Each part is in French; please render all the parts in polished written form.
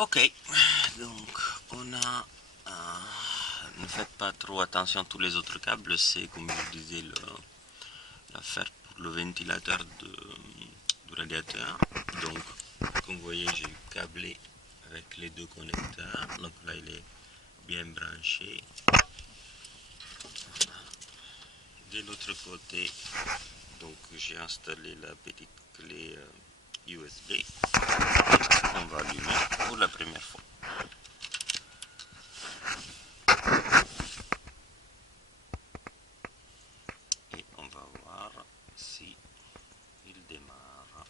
Ok, donc on a... ne faites pas trop attention à tous les autres câbles, c'est comme je vous disais l'affaire pour le ventilateur du radiateur. Donc comme vous voyez j'ai câblé avec les deux connecteurs, donc là il est bien branché. De l'autre côté, donc j'ai installé la petite clé USB. On va allumer pour la première fois. Et on va voir si il démarre.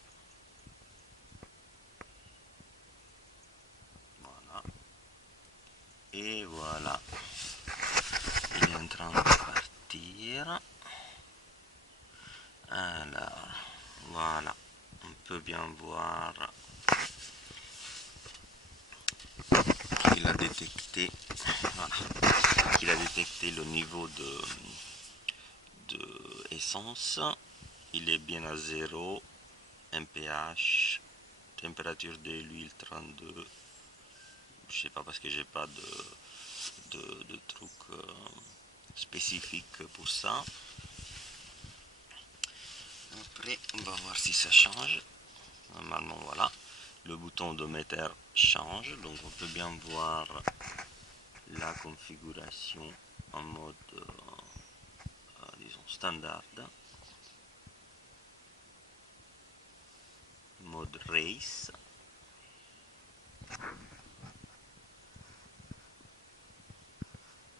Voilà. Et voilà. Il est en train de partir. Alors, voilà. On peut bien voir qu'il a détecté, voilà, qu'il a détecté le niveau de essence. Il est bien à 0, mph, température de l'huile 32. Je sais pas parce que j'ai pas de truc spécifique pour ça. Après on va voir si ça change. Normalement voilà, le bouton odomètre change, donc on peut bien voir la configuration en mode disons standard, mode race.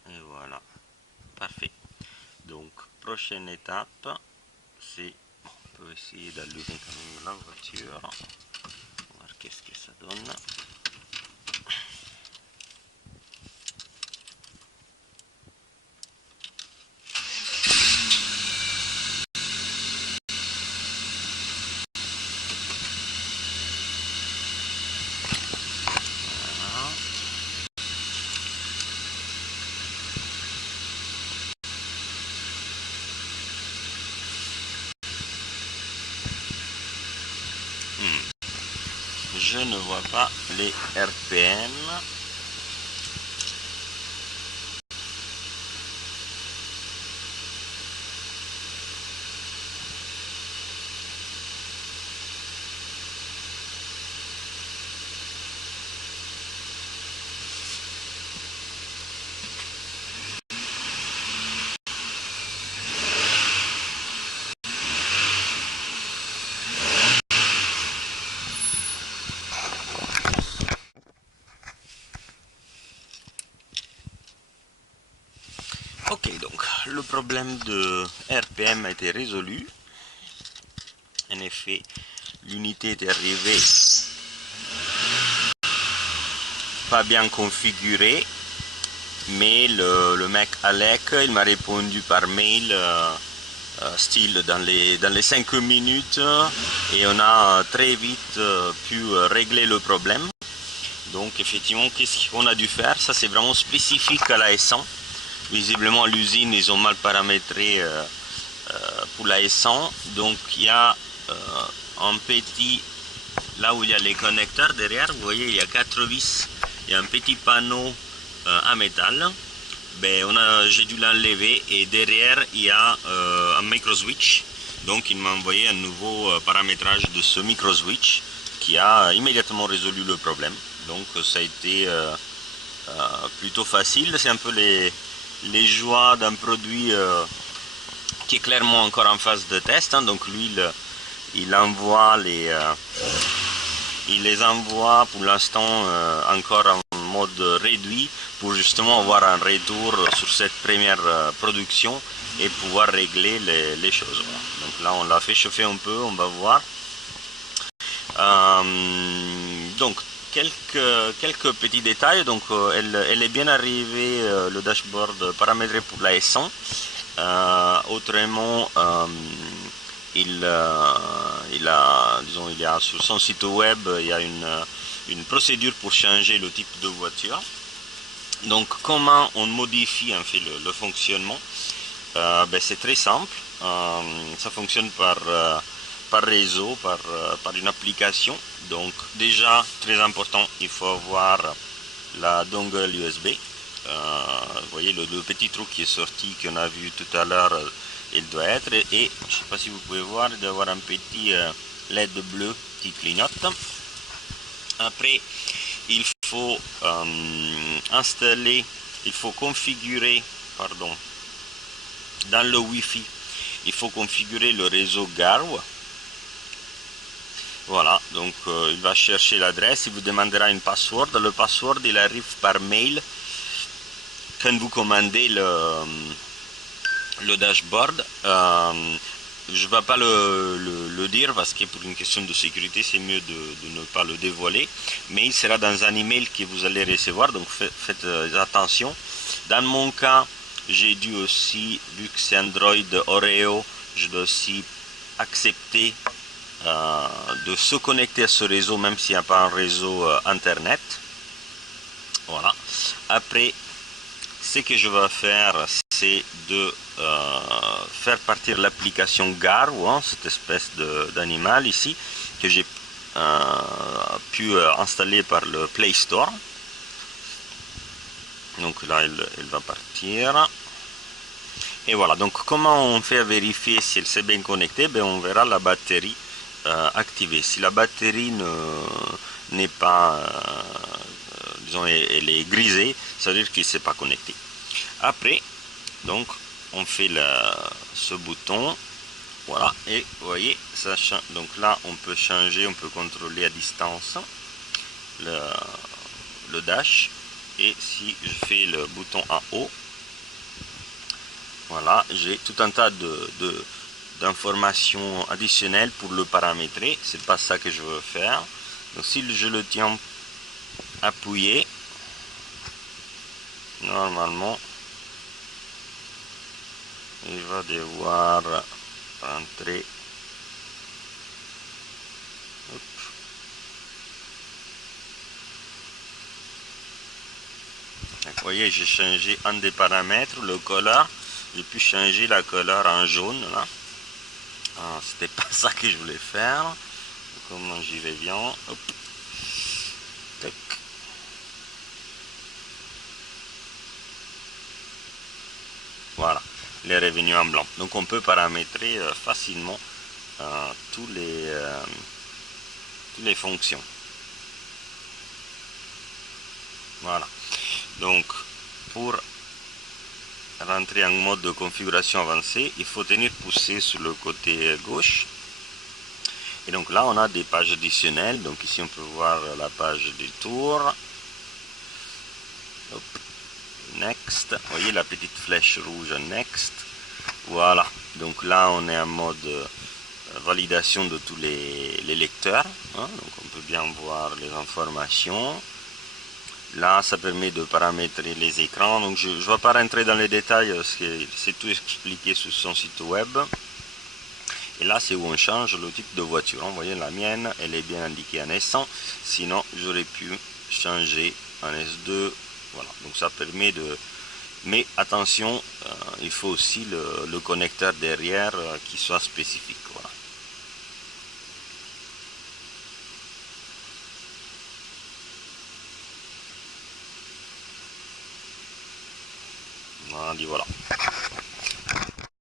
Et voilà, parfait. Donc prochaine étape, c'est, on peut essayer d'allumer quand même la voiture, voir qu'est-ce que ça donne. Voilà. Je ne vois pas les RPM. Ok, donc le problème de RPM a été résolu. En effet, l'unité est arrivée pas bien configurée, mais le mec Alec, il m'a répondu par mail style dans les 5 minutes, et on a très vite pu régler le problème. Donc effectivement, qu'est-ce qu'on a dû faire? Ça c'est vraiment spécifique à la S100. Visiblement à l'usine ils ont mal paramétré pour la S100. Donc il y a un petit, là où il y a les connecteurs derrière, vous voyez il y a 4 vis, il y a un petit panneau en métal. Ben, j'ai dû l'enlever, et derrière il y a un micro switch. Donc il m'a envoyé un nouveau paramétrage de ce micro switch qui a immédiatement résolu le problème. Donc ça a été plutôt facile. C'est un peu les joies d'un produit qui est clairement encore en phase de test, hein. Donc lui il envoie il les envoie pour l'instant encore en mode réduit, pour justement avoir un retour sur cette première production et pouvoir régler les choses. Voilà. Donc là on l'a fait chauffer un peu, on va voir. Donc quelques petits détails. Donc elle est bien arrivée, le dashboard paramétré pour la S100. Autrement il y a sur son site web il y a une procédure pour changer le type de voiture. Donc comment on modifie en fait le fonctionnement? Ben, c'est très simple. Ça fonctionne par par réseau, par une application. Donc déjà, très important, il faut avoir la dongle USB. Vous voyez le petit trou qui est sorti, qu'on a vu tout à l'heure, il doit être. Et je ne sais pas si vous pouvez voir, il doit avoir un petit LED bleu qui clignote. Après, il faut installer, il faut configurer, pardon, dans le Wi-Fi, il faut configurer le réseau Garou. Voilà, donc il va chercher l'adresse, il vous demandera une password. Le password, il arrive par mail quand vous commandez le dashboard. Je ne vais pas le dire parce que pour une question de sécurité, c'est mieux de ne pas le dévoiler. Mais il sera dans un email que vous allez recevoir, donc faites attention. Dans mon cas, j'ai dû aussi, vu que c'est Android Oreo, je dois aussi accepter de se connecter à ce réseau, même s'il n'y a pas un réseau internet. Voilà. Après, ce que je vais faire, c'est de faire partir l'application Garou, hein, cette espèce d'animal ici, que j'ai pu installer par le Play Store. Donc là, il va partir. Et voilà, donc comment on fait à vérifier si elle s'est bien connectée? Ben, on verra la batterie activée. Si la batterie n'est pas, disons, elle est grisée, ça veut dire qu'il ne s'est pas connecté. Après, donc, on fait ce bouton, voilà, et vous voyez, ça change. Donc là, on peut changer, on peut contrôler à distance le dash. Et si je fais le bouton en haut, voilà, j'ai tout un tas d'informations additionnelles pour le paramétrer. C'est pas ça que je veux faire. Donc si je le tiens appuyé, normalement il va devoir rentrer. Hop. Donc, vous voyez, j'ai changé un des paramètres, le color. J'ai pu changer la couleur en jaune là. Ah, c'était pas ça que je voulais faire. Comment j'y reviens? Hop. Tac. Voilà, il est revenu en blanc. Donc on peut paramétrer facilement toutes les fonctions. Voilà. Donc pour rentrer en mode de configuration avancée, il faut tenir poussé sur le côté gauche. Et donc là, on a des pages additionnelles. Donc ici, on peut voir la page du tour. Hop. Next. Vous voyez la petite flèche rouge, Next. Voilà. Donc là, on est en mode validation de tous les lecteurs. Hein. Donc on peut bien voir les informations. Là, ça permet de paramétrer les écrans. Donc je ne vais pas rentrer dans les détails parce que c'est tout expliqué sur son site web. Et là, c'est où on change le type de voiture. Vous voyez, la mienne, elle est bien indiquée en S1. Sinon, j'aurais pu changer en S2. Voilà. Donc ça permet de... Mais attention, il faut aussi le connecteur derrière qui soit spécifique. Voilà. Voilà.